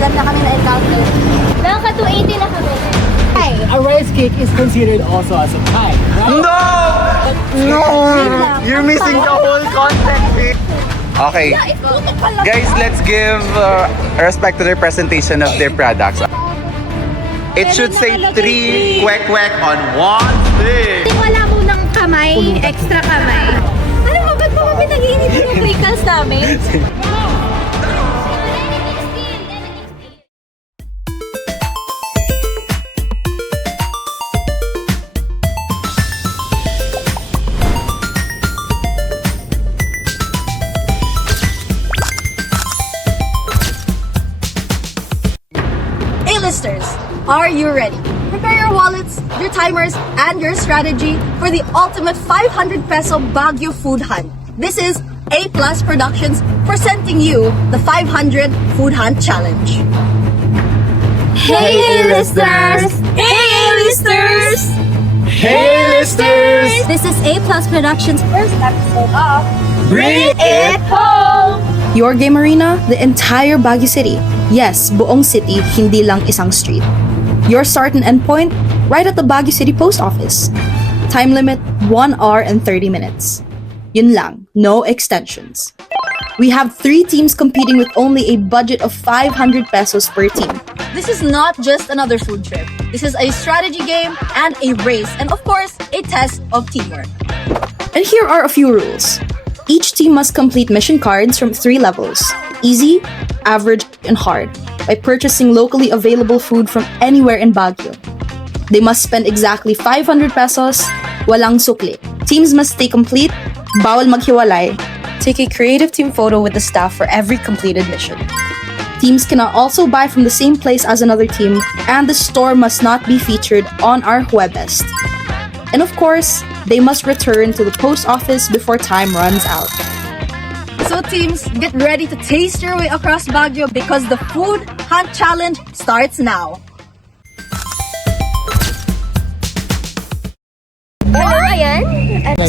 Meron na kami na-encounter. Nakaka 280 na kami. A rice cake is considered also as a pie, right? No! You're missing the whole context. Okay, guys, let's give respect to their presentation of their products. It should say 3 quack quack on one stick. Wala mo ng kamay, extra kamay. Ano ba? Ba't mo kami nag-iinit ng vehicles namin? A-listers, are you ready? Prepare your wallets, your timers, and your strategy for the ultimate 500 peso Baguio food hunt. This is A Plus Productions presenting you the 500 Food Hunt Challenge. Hey A-listers! Hey A-listers! Hey, listers! This is A Plus Productions' first episode of Bring It Home! Your Game Arena, the entire Baguio City. Yes, buong city, hindi lang isang street. Your start and end point, right at the Baguio City Post Office. Time limit, 1 hour and 30 minutes. Yun lang, no extensions. We have 3 teams competing with only a budget of 500 pesos per team. This is not just another food trip. This is a strategy game and a race, and of course, a test of teamwork. And here are a few rules. Each team must complete mission cards from 3 levels, easy, average, and hard, by purchasing locally available food from anywhere in Baguio. They must spend exactly 500 pesos, walang sukli. Teams must stay complete, bawal maghiwalay. Take a creative team photo with the staff for every completed mission. Teams cannot also buy from the same place as another team, and the store must not be featured on our Huwebest. And of course, they must return to the post office before time runs out. So teams, get ready to taste your way across Baguio because the Food Hunt Challenge starts now. Hello, ayan.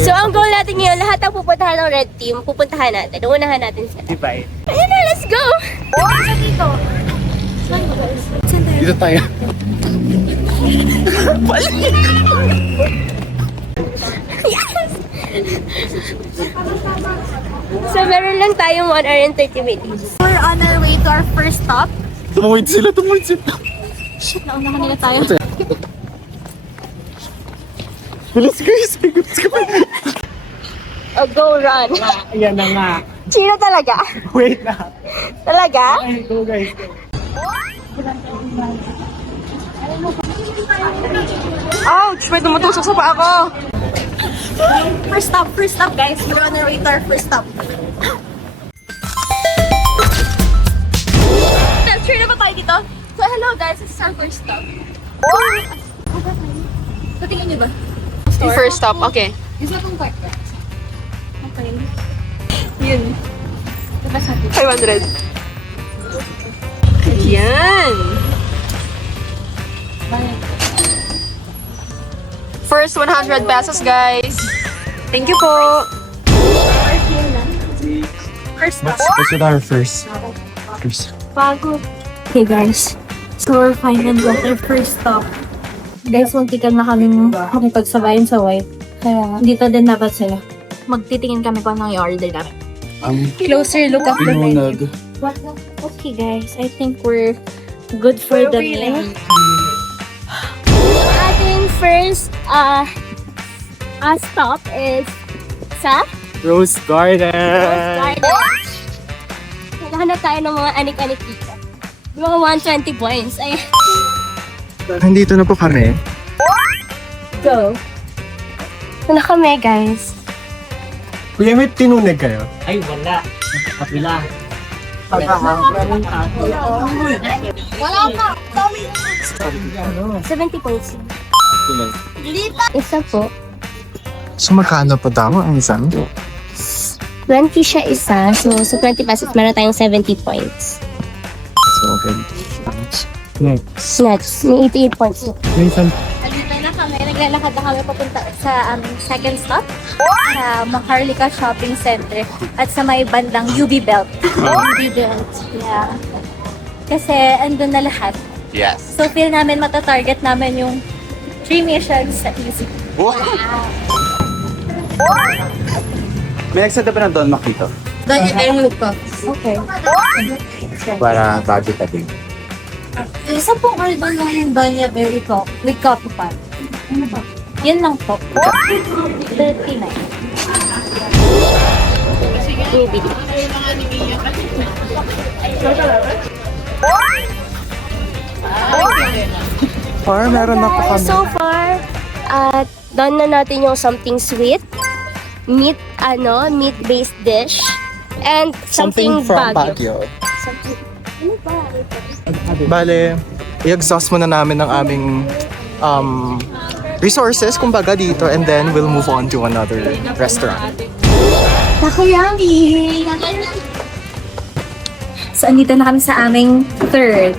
So, ang goal natin ngayon, lahat ang pupuntahan ng red team, pupuntahan natin. Uunahan natin sila. Divide. Ayun na, let's go! Isa dito. Dito tayo. So, meron lang tayong 1 hour and 30 minutes. We're on our way to our first stop. Tumuwid sila. Nauna nila tayo. Bilis guys. Bilis ka pa. Oh, go run. Ayan na nga. Chino talaga? Wait na. Talaga? Ay, go guys. Go. Ouch! May tumutusok sa paa ko! First stop guys. We're on our way to our first stop. Sure na ba tayo dito? So, hello guys, this is our first stop. Patingin niyo ba? First stop, okay. Isa pong part ba? Okay. Yun. Diba sabi? 500. Yan! First 100 pesos, guys. Thank you po. First stop. Let's with our first. Bago. Hey guys, so we're finally at our first stop. Guys, magtikan na kami makipagsabayan sa wife. Kaya dito din dapat sila. Magtitingin kami kung anong i-order namin. Closer look of the menu. Okay guys, I think we're good for the meal. Ating first stop is sa Rose Garden. Rose Garden. Naghahanap tayo ng mga anik-anik dito. Yung mga 120 points. Ay, Nandito na po kami. go. Ito na kami, guys. Kuya, may tinunag kayo? Ay, wala. Kapila. Wala pa! 70 points. Isa po. So, magkano po daw ang isang? 20 siya isa. So, sa 20 pesos, meron tayong 70 points. So, okay. Next. Next, may 88 points. May isang Nandito na kami. Naglalakad na kami papunta sa second stop. Sa Maharlika Shopping Center. At sa may bandang UB Belt. UB Belt. Yeah. Kasi andun na lahat. Yes. So feel namin matatarget namin yung 3 missions sa easy. Wow. May nagsada ba na Don Makito? Okay. Para budget natin. Isa pong order lang yung Banya Berry Cup with coffee pad. Ano ba? Yan lang po. 39. Par, meron na po kami. So far, done na natin yung something sweet, meat-based dish, and something Baguio. Something, ano ba? Bale, i-exhaust muna namin ng aming resources, kumbaga dito, and then we'll move on to another restaurant. Takoyaki! So, andito na kami sa aming third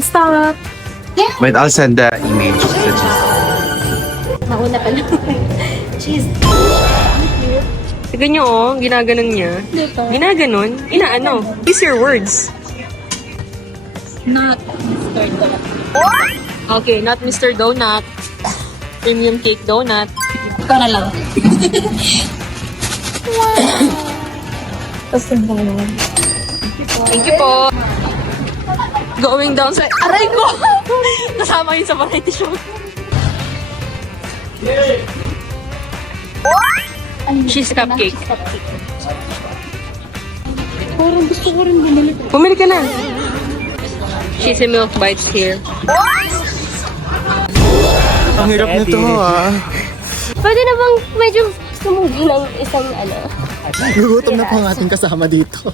stop. Wait, I'll send the image sa Gcash. Nauna pa lang. Cheese. Tignan nyo, oh, ginaganon niya. Ginaganon? Inaano? Use your words. Not Okay, not Mr. Donut. Premium cake donut. Ikaw na lang. Thank you po. Going down sa... Aray ko! Kasama yun sa variety show. Cheese cupcake. Parang gusto ko rin bumili. Bumili ka na. Cheesy milk bites here. Ang hirap nito, ha? Pwede na bang medyo sumugi ng isang Gugutom na po ang ating kasama dito.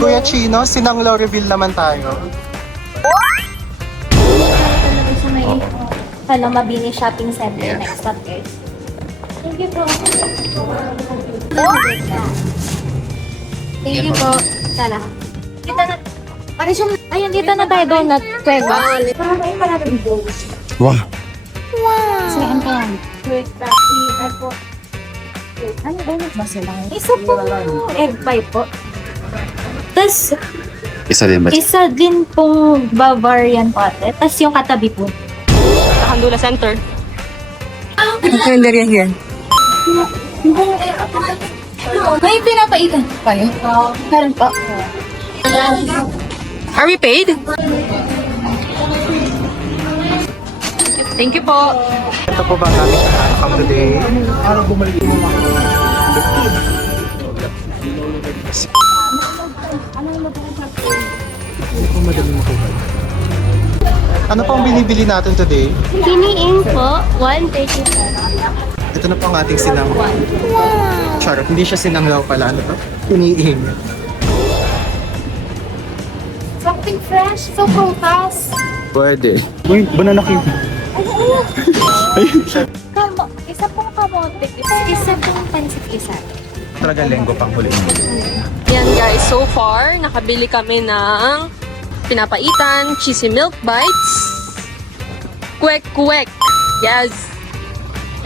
Kuya Chino, sinanglaw reveal naman tayo. Talaga sa may Mabini Shopping Center next stop, guys. Thank you po. Thank you po. Sana. Kita na. Parang siyang, ayun, dito na tayo donut. Pwede. Parang ayun pala rin Wow. So, ano pa yan? Wait, po. Ano donut ba sila? Isa po egg pie po. Tapos, Isa din ba? isa din pong Bavarian pate. Tapos yung katabi po. Handula Center. Kalendarya here. May pinapaitan kayo? Meron po. Are we paid? Thank you po. Ito po ba ang aming pinakakam today? Ano pang binibili natin today? Kiniing po, 135. Ito na po ang ating sinang. Charot, hindi siya sinanglaw pala. Ano to? Iniing. Something fresh. So prutas. Pwede. Uy, banana cake. Isa pong kamote. Isa pong pansit isa. Talaga lenggo pang huli. Yan guys, so far, nakabili kami ng pinapaitan, cheesy milk bites, kwek-kwek. Yes.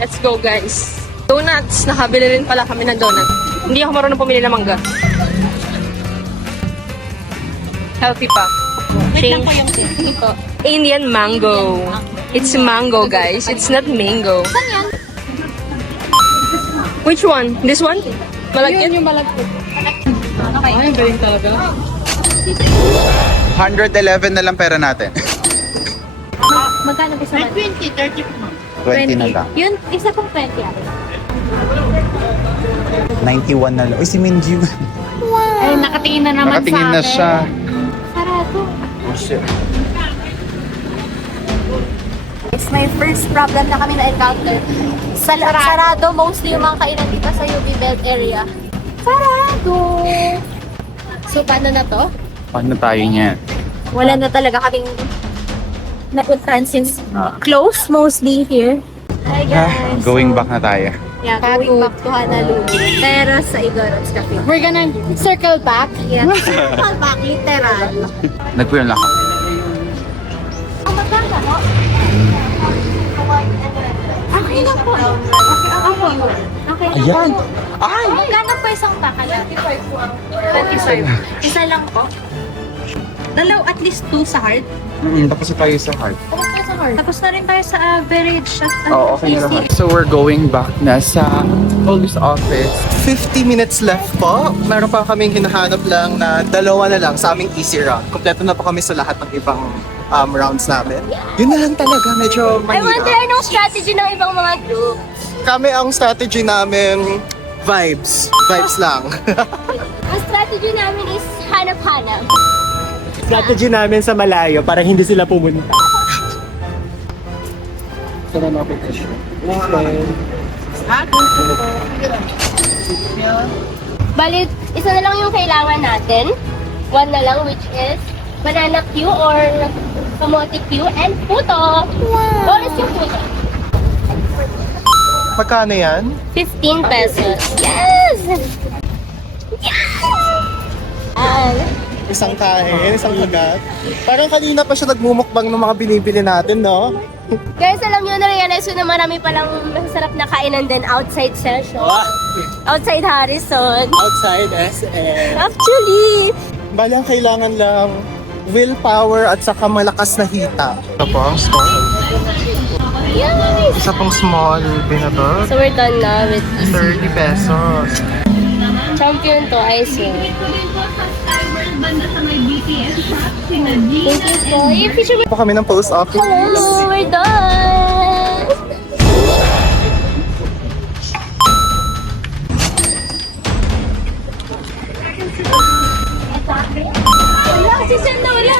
Let's go guys. Donuts, nakabili rin pala kami ng donut. Hindi ako marunong pumili ng mangga. Healthy pa. Change. Indian mango. It's mango guys. It's not mango. Which one? This one? Malagkit? Yung malagkit. Ay, galing talaga. 111 na lang pera natin. Magkano ba sa 20 na lang. Yun, isa pong 20 yan. 91 na lang. Uy, si Minji. Ay, nakatingin na naman Nakatingin na siya. Sarado. Oh, shit. It's my first problem na kami na-encounter. Sarado mostly yung mga kainan dito sa UB Belt area. Sarado! So, paano na to? Paano tayo niyan? Wala na talaga kaming napuntahan since close mostly here. Hi guys! Going back na tayo. Yeah, going back to Honolulu. Pero sa Igoro's Cafe. We're gonna circle back. Yeah, circle back, literal. Nagpuyan lang ako. Magkano mo? Okay lang po. Okay, ako. Ayan. Ay! Magkano po isang baka? 25 po. 25. Isa lang po. At least 2 sa hard. Tapos tayo sa heart. Tapos tayo sa hard. Tapos na rin tayo sa average. Oo, okay na lahat. So we're going back na sa police office. 50 minutes left po. Meron pa kaming hinahanap lang na dalawa na lang sa aming easy round. Kompleto na po kami sa lahat ng ibang rounds namin. Yun na lang talaga, medyo I wonder mahirap. anong strategy ng ibang mga group. Kami ang strategy namin, vibes. Vibes lang. Ang strategy namin is hanap-hanap. Strategy namin sa malayo para hindi sila pumunta. Balit, isa na lang yung kailangan natin. One na lang, which is banana Q or kamote Q and puto. Bonus yung puto. Magkano yan? 15 pesos. Yes! Yes! Isang kain, isang kagat. Parang kanina pa siya nagmumukbang ng mga binibili natin, no? Guys, alam nyo, na-realize ko na marami palang masarap na kainan din outside session. Outside Harrison. Outside SM. Actually, Bali, ang kailangan lang willpower at saka malakas na hita. Ito po ang small. yes! Isa pong small binabag. So we're done na with 30 pesos. champion to, I see. Thank you po. Yung picture mo. Po kami ng post office. Hello, we're done! Wala, si Sam na wala.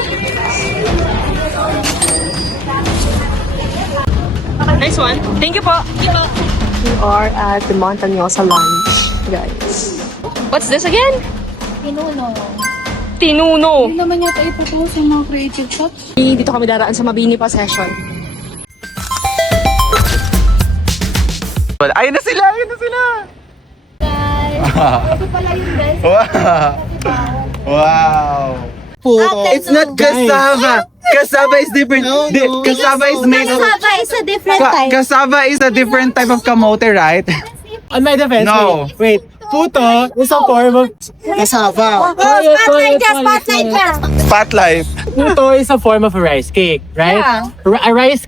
Nice one. Thank you po. We are at the Montagnosa Lounge, guys. What's this again? Pinuno. Tinuno. Hindi naman yata ipapos yung mga creative shots. Dito kami daraan sa Mabini pa session. Ayun na sila! Ayun na sila! Ito pala yung best. Wow! Puto. It's not cassava! Cassava is different. No, no. Cassava is made of... Cassava is a different type. Cassava is a different type of kamote, right? On my defense, No. wait. Puto is a form of Cassava. Spotlight. Puto is a form of a rice cake, right? A rice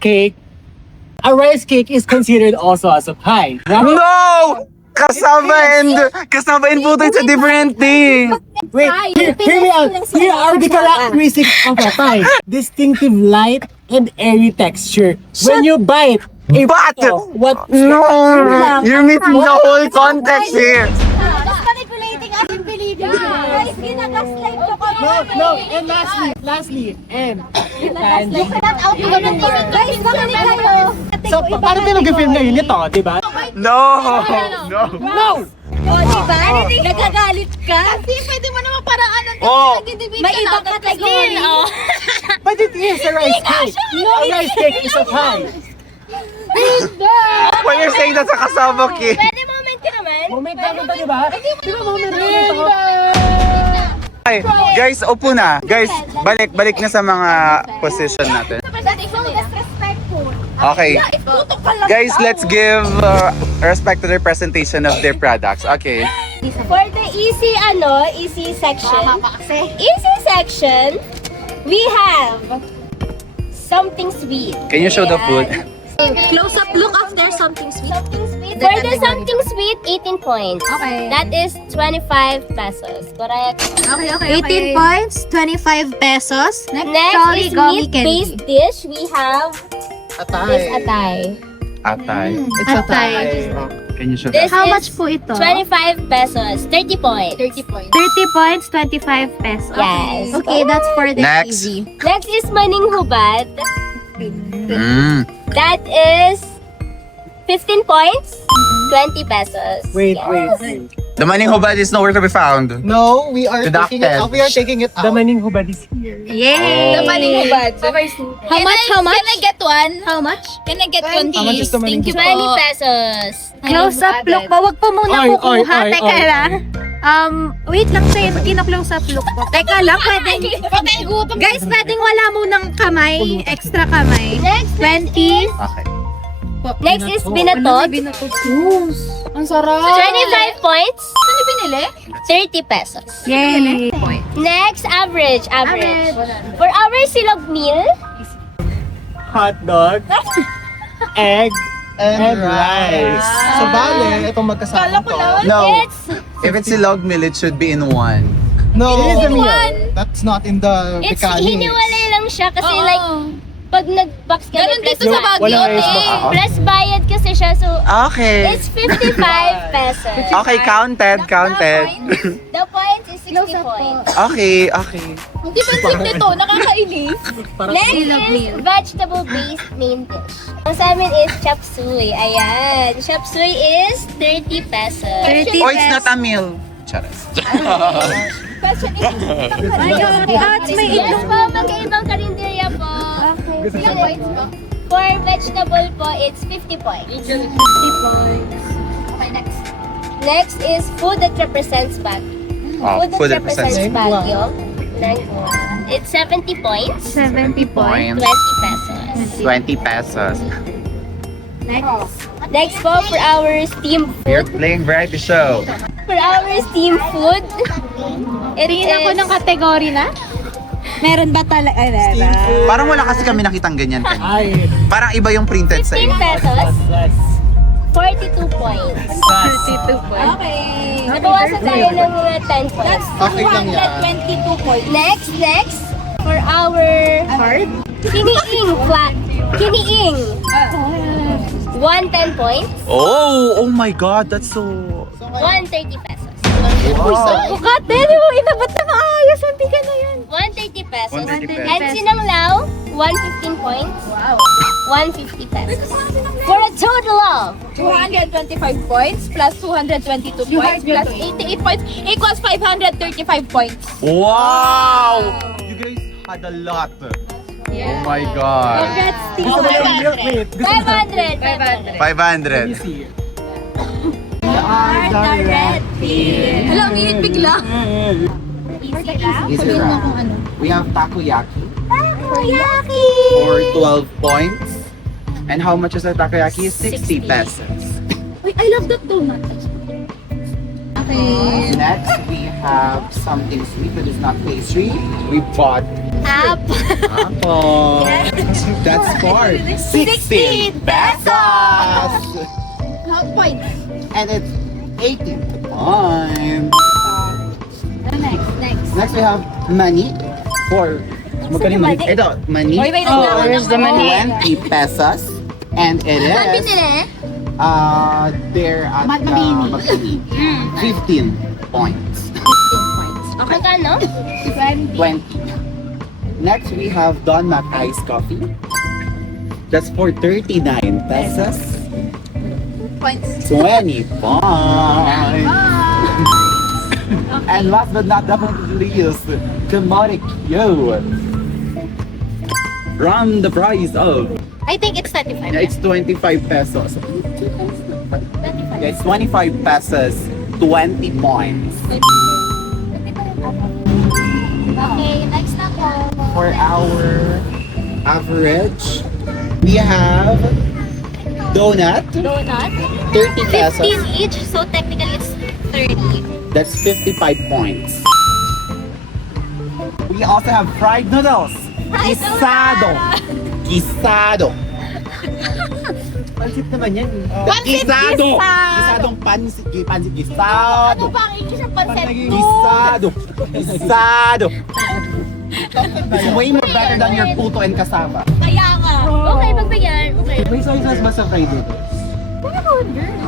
cake is considered also as a pie. Right? No! Cassava and puto is a different thing. Wait, hear me out. Here are the characteristics of a pie. Distinctive light and airy texture. When you bite, But what? no, you're missing the whole context here. Manipulating us in believing. Guys, ginagaslight ko kami. No, and lastly, and You cannot out-film this. Guys, makinig kayo. so paano tayo nag-film ngayon nito, di ba? No, no. No! O, diba? Nagagalit ka? Kasi pwede mo naman paraanan ka. Oh. May ibang category. But it is a rice cake. A rice cake is a pie. Why you're saying that's a cassava cake? Pwede moment ka naman. Moment lang ito, di ba? Di ba moment lang ito? Ay, guys, upo na. Guys, balik na sa mga position natin. Disrespectful. Okay. Guys, let's give respect to their presentation of their products. Okay. For the easy section, we have something sweet. Can you show the food? Close-up look after something sweet. For the something sweet, 18 points. Okay. That is 25 pesos. Correct. Okay. 18 points, 25 pesos. Next is meat-based dish. We have this Atay. atay. Atay. It's atay. Can you show This that? How is much po ito? 25 pesos. 30 points. 30 points, 25 pesos. Yes. Okay, that's for the Next. easy. Next is maning hubad. Mm. That is 15 points, 20 pesos. Wait. The maning hubad is nowhere to be found. No, we are taking it Deducted. out. We are taking it The out. maning hubad is here. Yay! The maning hubad. How much? Can I get one? How much? Can I get one, How much is the maning 20 pesos. Close-up look ba? Wag po muna Oy, kukuha. oy, Teka oy. lang. Wait lang sa'yo. Kina-close-up look po. Teka lang, pwedeng... Guys, pwedeng wala munang kamay. Extra kamay. Next 20. Okay. Next is binatot. Ang sarap. 25 points. Ano binili? 30 pesos. Yay! Next, average. For our silog meal, Hot dog, egg, and rice. So, bale, itong magkasama to. No, it's if it's silog meal, it should be in one. No, It is in one. that's not in the It's mechanics. hiniwalay lang siya kasi like pag nag-box ka Ganun dito sa Baguio, Wala eh. rice plus bayad kasi siya so Okay. it's 55 pesos. Okay, counted. The points is 60 points. Okay. Hindi ba simple to? Nakakainis. Next is vegetable-based main dish. Ang sa amin is chop suey. Ayan. Chop suey is 30 pesos. 30 Oh, it's not a meal. Charas. Question is, may Yes po, magkaibang karinderya po. Ilang points po? For vegetable po, it's 50 points. 50 points. Okay, next. Next is food that represents Baguio. Oh, food that represents Baguio. Lengua. It's 70 points. 70 points. 20 pesos. 20 pesos. Next po, for our steamed You're food. playing variety show. For our steamed food, it is... Tingin ako ng kategory na? Meron ba talaga? Parang wala kasi kami nakitang ganyan kanina. Ay, Parang iba yung printed sa 15 inyo. pesos, plus. 42 points. 32 points. Okay. Nabawasan tayo ng mga 10 points. Okay lang yan. 222 points. Next, for our kiniing flat. Kiniing. 110 points. Oh my God, that's so... 130 pesos. Bukat din mo, inabot na maayos. Hindi ka na yan. 130 pesos. 130 pesos. And sinanglaw, 115 points. Wow. 150 pesos. For a total of 225 points plus 222 points plus 88 points equals 535 points. Wow! You guys had a lot. Oh my God. Congrats, team. Gusto mo yung wait, gusto mo 500. 500. see. The red pin. Alam, minute bigla. Easy round. We have takoyaki Takoyaki! for 12 points. And how much is a takoyaki? 60 pesos. Wait, I love that donut. Okay. Next, we have something sweet that is not pastry. We bought apple. That's for 16 pesos. How points? And it's 18 points. Next. Next, we have money for... Magkano yung money? Ito, money. Wait, Where's the money? 20 pesos. And it Saan is... binili? There at Magbini. 15 points. Magkano? 20. Next, we have Don Mac Iced Coffee. That's for 39 pesos. Points. 20 points. And last but not least, Kamote Q. From the price of... I think it's 35. It's 25 pesos. It's 25 pesos, 20 points. Okay, next na po. For our average, we have donut, Donut. 30 pesos. 15 each, so technically it's 30. That's 55 points. We also have fried noodles. Guisado. Guisado. Pansit naman yan. Guisado. Guisadong pansit. Pansit guisado. Ano ba ang English ng pancet? Guisado. Guisado. It's way more better than your puto and kasama. Kaya nga. Okay, magbigyan. Okay. May soy sauce ba sa fried noodles?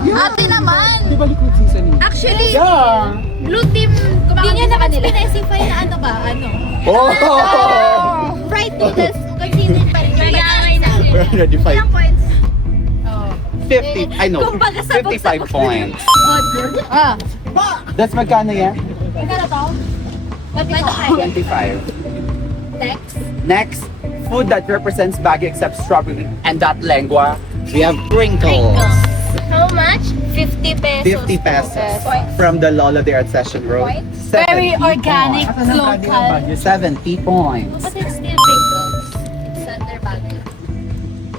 Ate naman. Di ba liquid seasoning? Actually, Yeah! blue team, hindi niya naman specify na ano ba, ano. Oh! Fried noodles, considered pa rin. Kaya nga Ready, five. Ilang points? 50. I know. Kumbaga sabog 55 points. Ah. That's magkano yan? Magkano to? 25. 25. Next. Next, food that represents Baguio except strawberry and that lengua. We have crinkles. How much? 50 pesos. 50 pesos. From the Lola there at Session Road. 70 Very organic, points. local. 70 points. But it's still crinkles. It's under Baguio.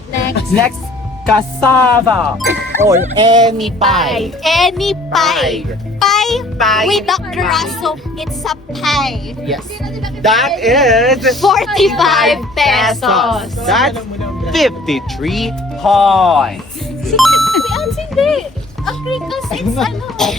Next. Next, cassava, or any pie. Any pie. Pie Pie. with the crust, so it's a pie. Yes. That is 45 pesos. That's 53 points. Hindi. Ang Crickles, it's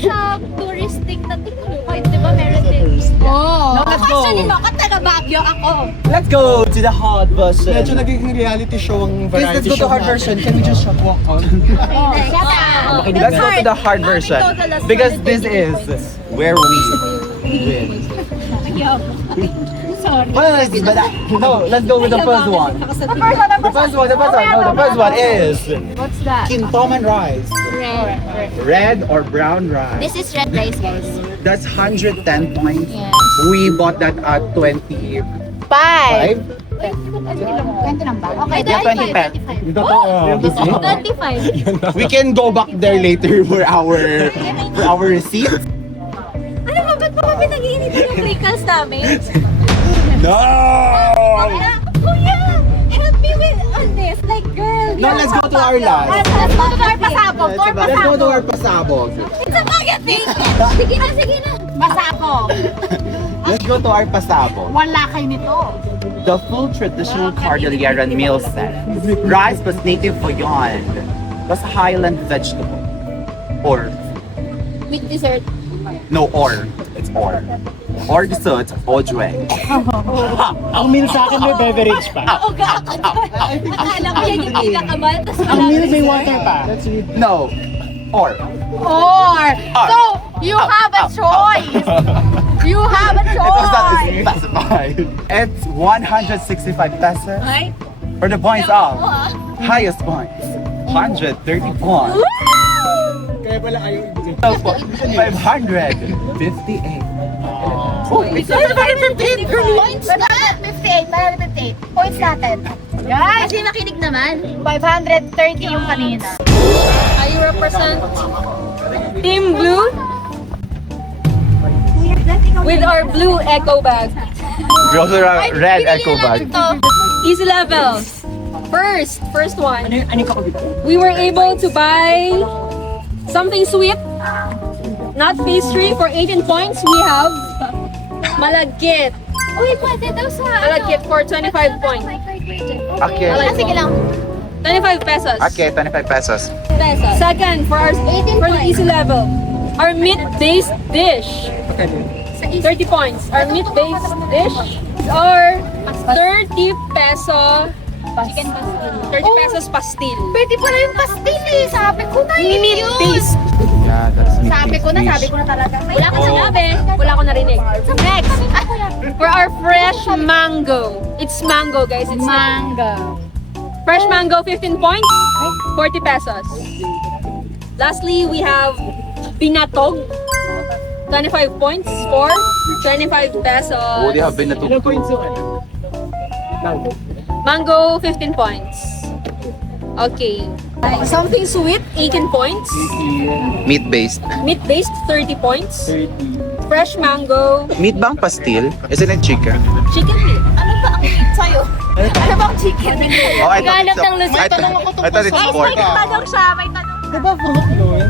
sa touristic na tingin. Di ba meron din? Oh. Now let's go. Question mo, kung taga Baguio ako. Let's go to the hot version. Medyo nagiging reality show ang Guys, variety let's go to show hard natin. version. Can we just walk on? Let's go to the hard version. Because this is where we win. Well, no, let's go with the first one. The first one is What's that? Kintoman rice. Red or brown rice. This is red rice, guys. That's 110 points. Yes. We bought that at 25. Five. Kwento lang ba? Okay, Yeah, 20 pesos. 25. We can go back there later for our receipt. Ano ba? Ba't ba kami nag-iinit ng Crickles namin? No! Kuya, help me with on this. Like, girl. No, let's go to our last. Let's go to our pasabog. Let's go to our pasabog. It's a spaghetti. Sige na. Pasabog. Let's go to our pasabog. Wala kayo nito. The full traditional Cordilleran meal set. Rice plus native bouillon plus Highland vegetable. Or, With dessert. no, or. It's or. Or dessert, ojwe. Ang meal sa akin may beverage pa. Oo, gaka. Akala ko yan yung pinakamal. Ang meal may water pa. No, or. Or. So, you have a choice. You have a It was not choice. specified. It's 165 pesos. Right? For the points of highest points, 130 points. Kaya pala ayaw ibigay. 558. Points na! 58. Points natin. Guys! Kasi makinig naman. 530 yung kanina. I represent Team Blue with our blue echo bag. We also have red echo bag. Easy levels. First one. We were able to buy something sweet, not pastry. For 18 points, we have malagkit. Uy, pwede daw sa Malagkit for 25 points. Okay. Sige lang. 25 pesos. Okay, 25 pesos. Pesos. Second, for the easy level, our meat-based dish. 30 points. Our meat-based dish is our 30 peso Chicken pastil. 30 pesos pastil. Pwede pala yung pastil eh. Sabi ko na yun. Meat-based. Yeah, that's me. Sabi ko na talaga. Wala ko sinabi. Wala ko narinig. Next, for our fresh mango. It's mango, guys. It's Mango. fresh mango, 15 points, 40 pesos. Lastly, we have binatog, 25 points for 25 pesos. Oh, they have been Ilang points yung ano? Mango, 15 points. Okay. Something sweet, 18 points. meat-based. Meat-based, 30 points. Fresh mango, Meat bang pastil? Isn't it chicken? chicken meat. Ano ba ang meat sa'yo? Ano bang chicken? Oh, I thought Naghanap ng lusot. I thought it's pork. May tanong siya, may tanong. Diba fruit yun?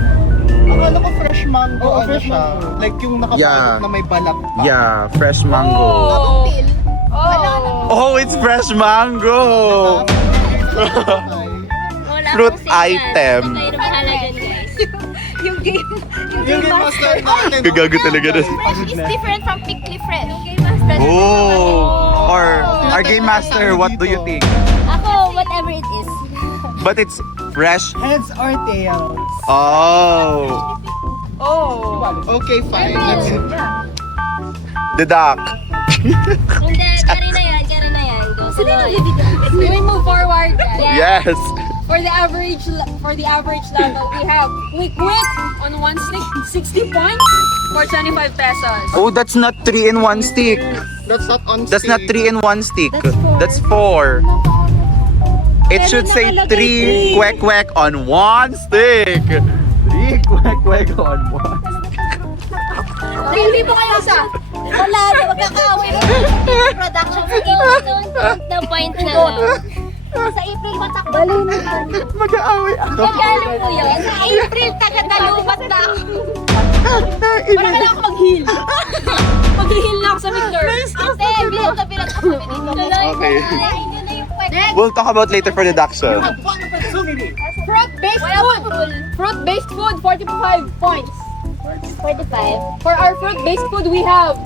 Akala ko fresh mango, ano siya? Like yung nakabalot Yeah. na may balat pa. Yeah, fresh mango. Oh. Oh, it's fresh mango! Fruit item. Kayo na bahala dyan, guys. Yung game master natin. Gagago talaga na. fresh is different from pickly fresh. Yung game master. Oh! Or, our game master, what do you think? Ako, whatever it is. But it's fresh. Heads or tails? Oh! Okay, fine. Let's The duck. Hindi, carry na yan. Go. We move forward, guys. Yes! For the average level, we have Quick on one stick, 60 points for 25 pesos. Oh, that's not 3 in 1 stick. That's not on That's not 3 in 1 stick. That's 4. It should say 3 kwek on 1 stick. 3 kwek on 1. Hindi po kayo sa... Wala na, magkakaaway mo. Production. Sige, the point na lang. Sa April, matakbo. Dali na. Mag-aaway ako. Magkano po yun? Sa April, taga-dalubat na ako. Parang kailangan ko mag-heal. Mag-heal na ako sa Victor. Ate, bilang ka bilang ako dito. Okay. Yun na yung pwede. We'll talk about later for deduction. Fruit-based food. Fruit-based food, 45 points. 45. For our fruit-based food, we have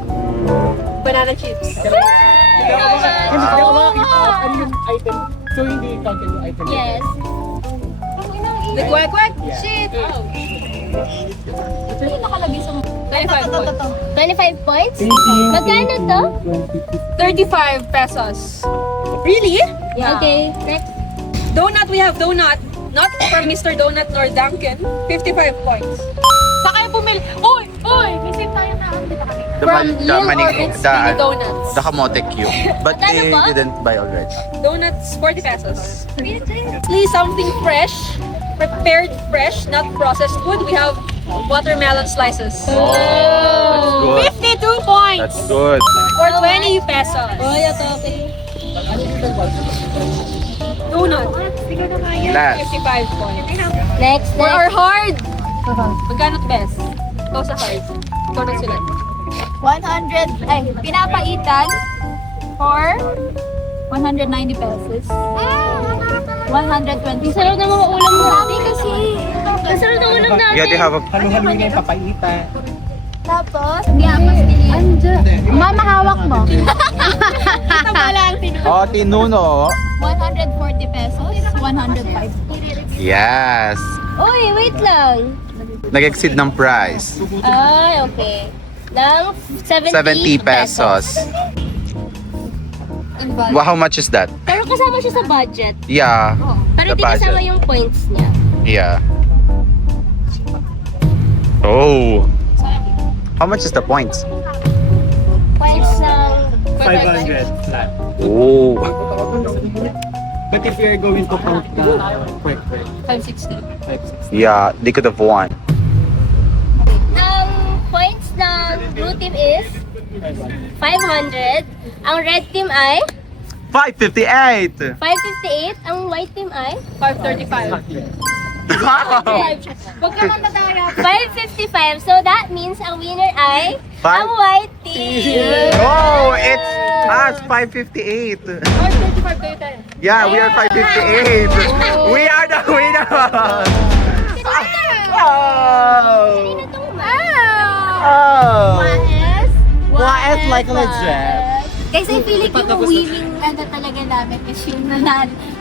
banana chips. Ano yung item? So hindi counted yung item? Yes. The kwek-kwek? Shit! Ito yung nakalagay sa 25 points. 25 points? Magkano to? 35 pesos. Really? Yeah. Okay, next. Donut, we have donut. Not from Mr. Donut nor Dunkin. 55 points. Sa kayo bumili. Uy! Uy! Visit tayo na. From Lil or It's Mini Donuts. The kamote cube. But Magkano they po? didn't buy already. Donuts, 40 pesos. Please, something fresh. Prepared fresh, not processed food. We have watermelon slices. Oh, that's good. 52 points. That's good. For 20 pesos. Oh, ito, okay. Donut. Last. 55 points. Next, For our next. hard. Magkano best? Ikaw sa hard. Ikaw na sila. 100, ay, pinapaitan for 190 pesos. 120. Sarap na mga ulam natin kasi. Masarap na ulam natin. Yeah, they have a... Halo-haloy na yung papaitan. Tapos, Mama, hawak mo. Ito pala ang Oh, tinuno. 140 pesos, 105. Yes. Uy, wait lang. Nag-exceed ng price. Ay, okay. Ng 70 70 pesos. Well, how much is that? Pero kasama siya sa budget. Yeah. Pero The di kasama budget. yung points niya. Yeah. Oh. How much is the points? Points ng... 500 flat. Oh. But if you're going to count the quick, 560. Yeah, they could have won. Ang points ng blue team is 500. Ang red team ay 558! 558. Ang white team ay 535. Huwag ka matatara. 555. So that means ang winner ay Five- ang white team. Oh, it's us, 558. 535 kayo tayo. Yeah, we are 558. We are the winners! Oh! Kanina tong Oh! Waes like legit. Guys, I feel like yung winning ano talaga namin is yung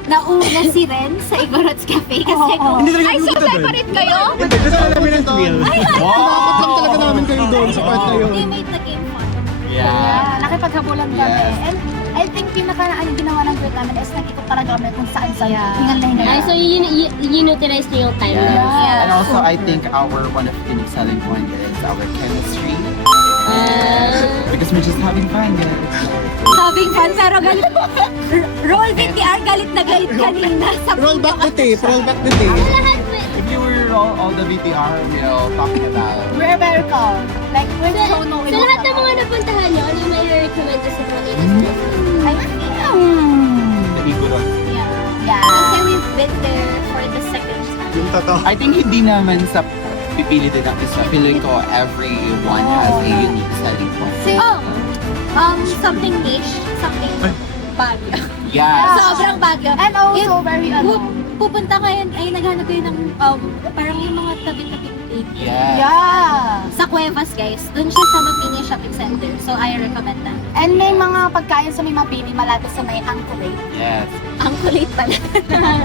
nauna si Ren sa Igorot's Cafe kasi ay, so separate kayo? Kasama namin ng thrill. Nakakot lang talaga namin kayo doon sa part na yun. They made the game fun. Yeah. Nakipaghabulan kami. And I think ano ginawa ng group namin is nag-ikot talaga kami kung saan hingal na hingal. Ay, so you-utilize niyo yung time niyo. And also, I think one of the unique selling point is our chemistry. Because we're just having fun, guys. Having fun pero galit. Roll VTR, galit na galit kanina. Roll back the tape, roll back the tape. Lahat If you were all the VTR, talking about We're very calm. Like, we're so no sa lahat ng mga napuntahan niyo, ano yung may recommend sa mga I think, the Igorot. yeah. Kasi we've been there for the second time. Yung totoo. I think hindi naman sa pipili din ang isa. Feeling ko everyone has a unique selling point. Something niche, something Baguio. Yeah. Sobrang Baguio. And also very pupunta kayo, ay naghanap kayo ng parang yung mga tabi-tabi Yeah. Yeah. Sa Cuevas, guys. Doon siya sa Mapini Shopping Center. So, I recommend that. And may mga pagkain sa may Mapini malapit sa may Angkulate. Yes. Angkulate pala.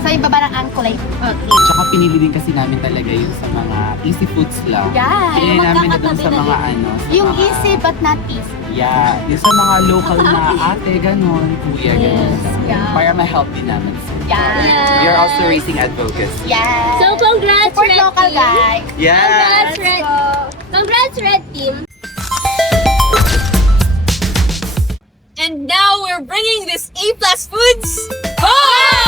sa ibaba ng Angkulate. Okay. Tsaka pinili din kasi namin talaga yung sa mga easy foods lang. Yeah. Pinili Yung namin na dun magkakatabi sa na mga din. sa Yung mga, easy but not easy. Yeah. Yung sa mga local na ate, ganun, kuya, ganun. Yeah. Para ma-help din namin. Yeah. We are also raising advocacy. Yeah. So, congrats, Support Red local, Team. guys. Congrats, Red. Congrats, Red Team. And now we're bringing this A+ Foods home!